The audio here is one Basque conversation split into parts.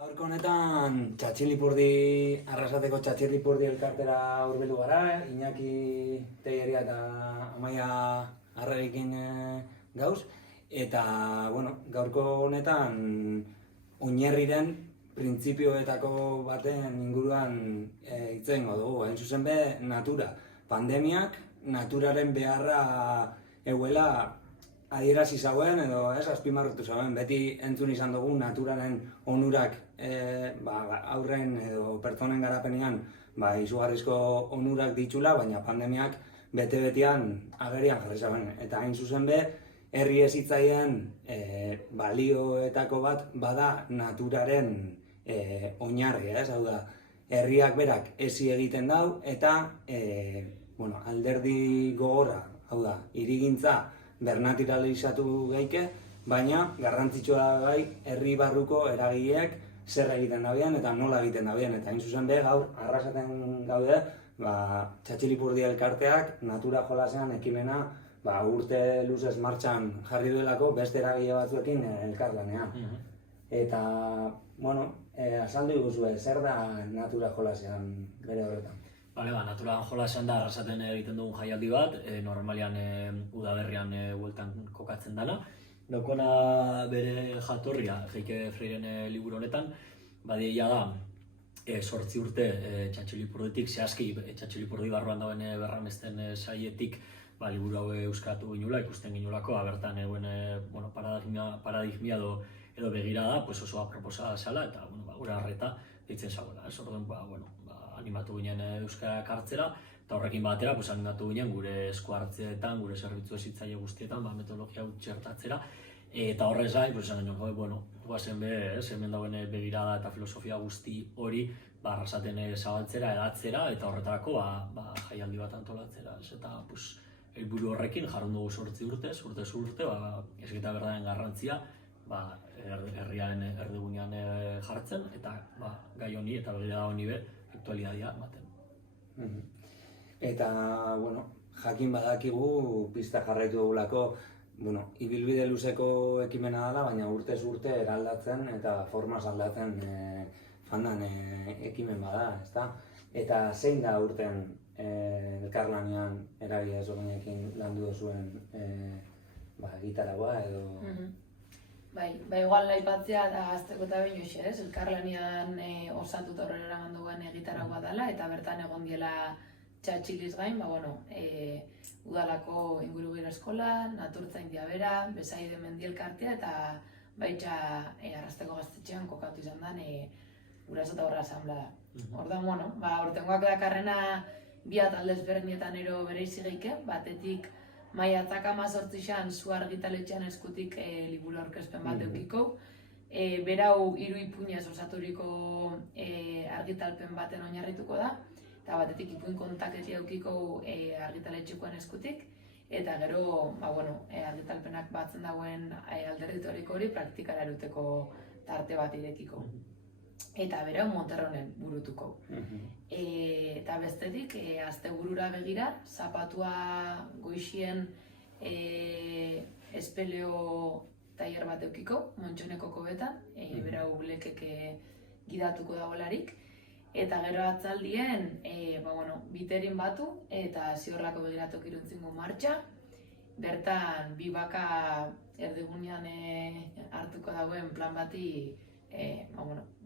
Gaurko honetan Arrasateko Txatxilipurdi elkartera hurbildu gara, Iñaki Teieria eta Amaia Arrerekin gauz. Eta, gaurko honetan oinarriren printzipioetako baten inguruan hitz egingo dugu. Hain zuzen be, natura. Pandemiak naturaren beharra euela adierazi zauen edo azpimarratu zauen. Beti entzun izan dugu naturaren onurak aurren edo pertsonen garapenean izugarrizko onurak ditula, baina pandemiak bete-betean agerian jarri zauen. Eta hain zuzen be, herri hezitzaien balioetako bat bada naturaren oinarri, hau da, herriak berak hezi egiten dau eta alderdi gogorra, hau da, hirigintza bernaturalizatu geike, baina garrantzitsua da gai herri barruko eragileek zer egiten dabean eta nola egiten dabean. Eta hain zuzen be, gaur Arrasaten gaude, Txatxilipurdi elkarteak natura jolasean ekimena urte luzez martxan jarri duelako beste eragile batzuekin elkarlanean. Eta, azaldu iguzue, zer da natura jolasean bere horretan? Natura jolasean da Arrasaten egiten dugun jaialdi bat, normalian udaberrian bueltan kokatzen dana. Daukona bere jatorria, Jeike Freiren liburu honetan, badia da 8 urte Txatxilipurditik, zehazki Txatxilipurdi barruan dauen berramesten saietik liburu hau euskatu ginula, ikusten ginulako, bertan eguen paradigmia edo begirada oso aproposa zela eta gure harreta ditzen zagoela. Orduan, animatu ginen euskarak hartzera, eta horrekin batera animatu ginen gure esku hartzeetan, gure zerbitzu hezitzaile guztietan metodologia hau txertatzera. Eta horrez gain, guazen hemen dauen begirada eta filosofia guzti hori Arrasaten zabaltzera, edatzera, eta horretarako jaialdi bat antolatzera. Eta helburu horrekin jarrun dugu 8 urtez, urtez urte, heziketa berdaren garrantzia herriaren erdigunean jartzen, eta gai honi eta begirada honi be aktualitatea ematen. Eta, jakin badakigu pista jarraitu dugulako, ibilbide luzeko ekimena dela, baina urtez urte eraldatzen eta formaz aldatzen fandan ekimen bada, ezta? Eta zein da urten elkarlanean eragile ezberdinekin landu duzuen gitaragoa edo... Igual aipatzea da azteko eta behin hoxe, elkarlanean osatuta horrela eraman duen gitaragoa dela eta bertan egon diela Txatxiliz gain, udalako ingurugiro eskola, Naturtzaindia bera, Besaide mendi elkartea eta baita Arrasteko gaztetxean kokatu izan den guraso eta horra asanblada. Orduan, urtengoak dakarrena bi atalde ezberdinetan ero bereizi geike, batetik maiatzak 18an Zu argitaletxean eskutik liburu aurkezpen bat eukiko. Berau 3 ipuinez osaturiko argitalpen baten oinarrituko da, eta batetik ipuin kontaketia eukiko argitaletxekoen eskutik, eta gero argitalpenak batzen dauen alderdi teoriko hori praktikara eruteko tarte bat irekiko. Eta berau Monterronen burutuko. Eta bestetik, asteburura begira, zapatua goixien espeleo tailer bat eukiko, Montxoneko kobetan, berau lekek gidatuko dagoelarik. Eta gero atzaldien, biterin batu eta ziorlako begiratok iruntzingo martxa. Bertan, bi baka erdigunean hartuko dagoen plan bati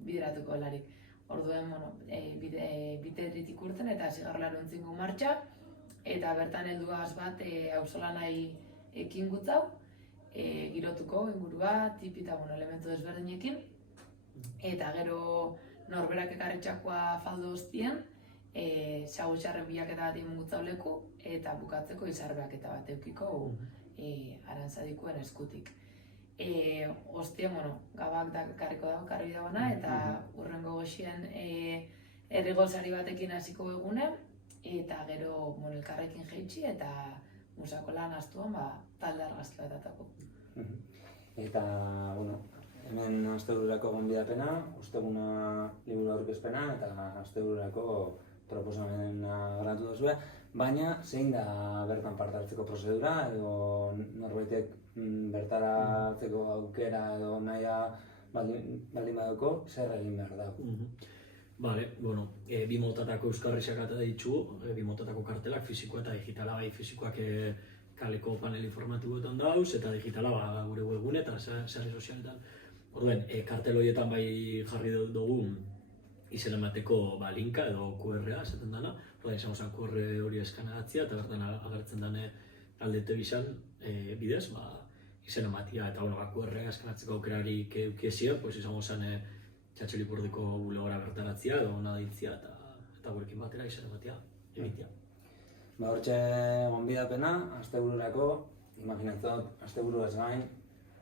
bideratuko helarik. Orduen, biterritik urten eta zigarlaro entzingo martxa. Eta bertan helduaz bat auzolanai ekin gutzau, girotuko ingurua, tipi eta elementu desberdinekin. Eta gero norberak ekarritxakoa faldo hostien, xagutxarren bilaketa bat egun gutzau leku, eta bukatzeko izarbeaketa bat eukiko arantzadikoen eskutik. Ostien, gabak karriko dago, karri dagoena, eta urrengo goxien errigolsari batekin hasiko egune, eta gero elkarrekin jeitsi eta musako lan astuan talde argazkilatatako. Eta, hemen astebururako gonbidapena, osteguna liburu aurkezpena eta astebururako proposamena garatu duzue, baina zein da bertan parte hartzeko prozedura edo norbaitek bertaratzeko aukera edo nahia baldin badauko, zer egin behar dago. Vale, bueno, bi motatako euskarriak ata ditugu, bi motatako kartelak, fisikoa eta digitala, bai fisikoak kaleko panel informatiboetan dauz, eta digitala gure webgune eta sare sozialetan. Orduen, kartel horietan bai jarri dugu izen emateko linka edo QR-a esaten dana, orduen izango zen QR hori eskaneratzea eta bertan agertzen dane aldete bizan bidez, izen ematia eta QR-a eskanatzeko aukerarik eukiesia, izango zen Txatxolipurdiko bulegora bertaratzea edo hona deitzea eta gurekin batera izen ematea egitea. Hortxe gonbidapena, astebururako, imaginatzot, asteburuaz gain,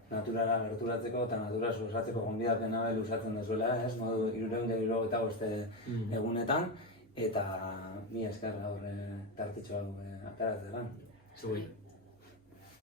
naturara gerturatzeko eta natura suertatzeko gonbidapena luzatzen dezuela, ez? Modu 365 egunetan, eta mi esker gaur tartitxo hau ateratzea. Zugui.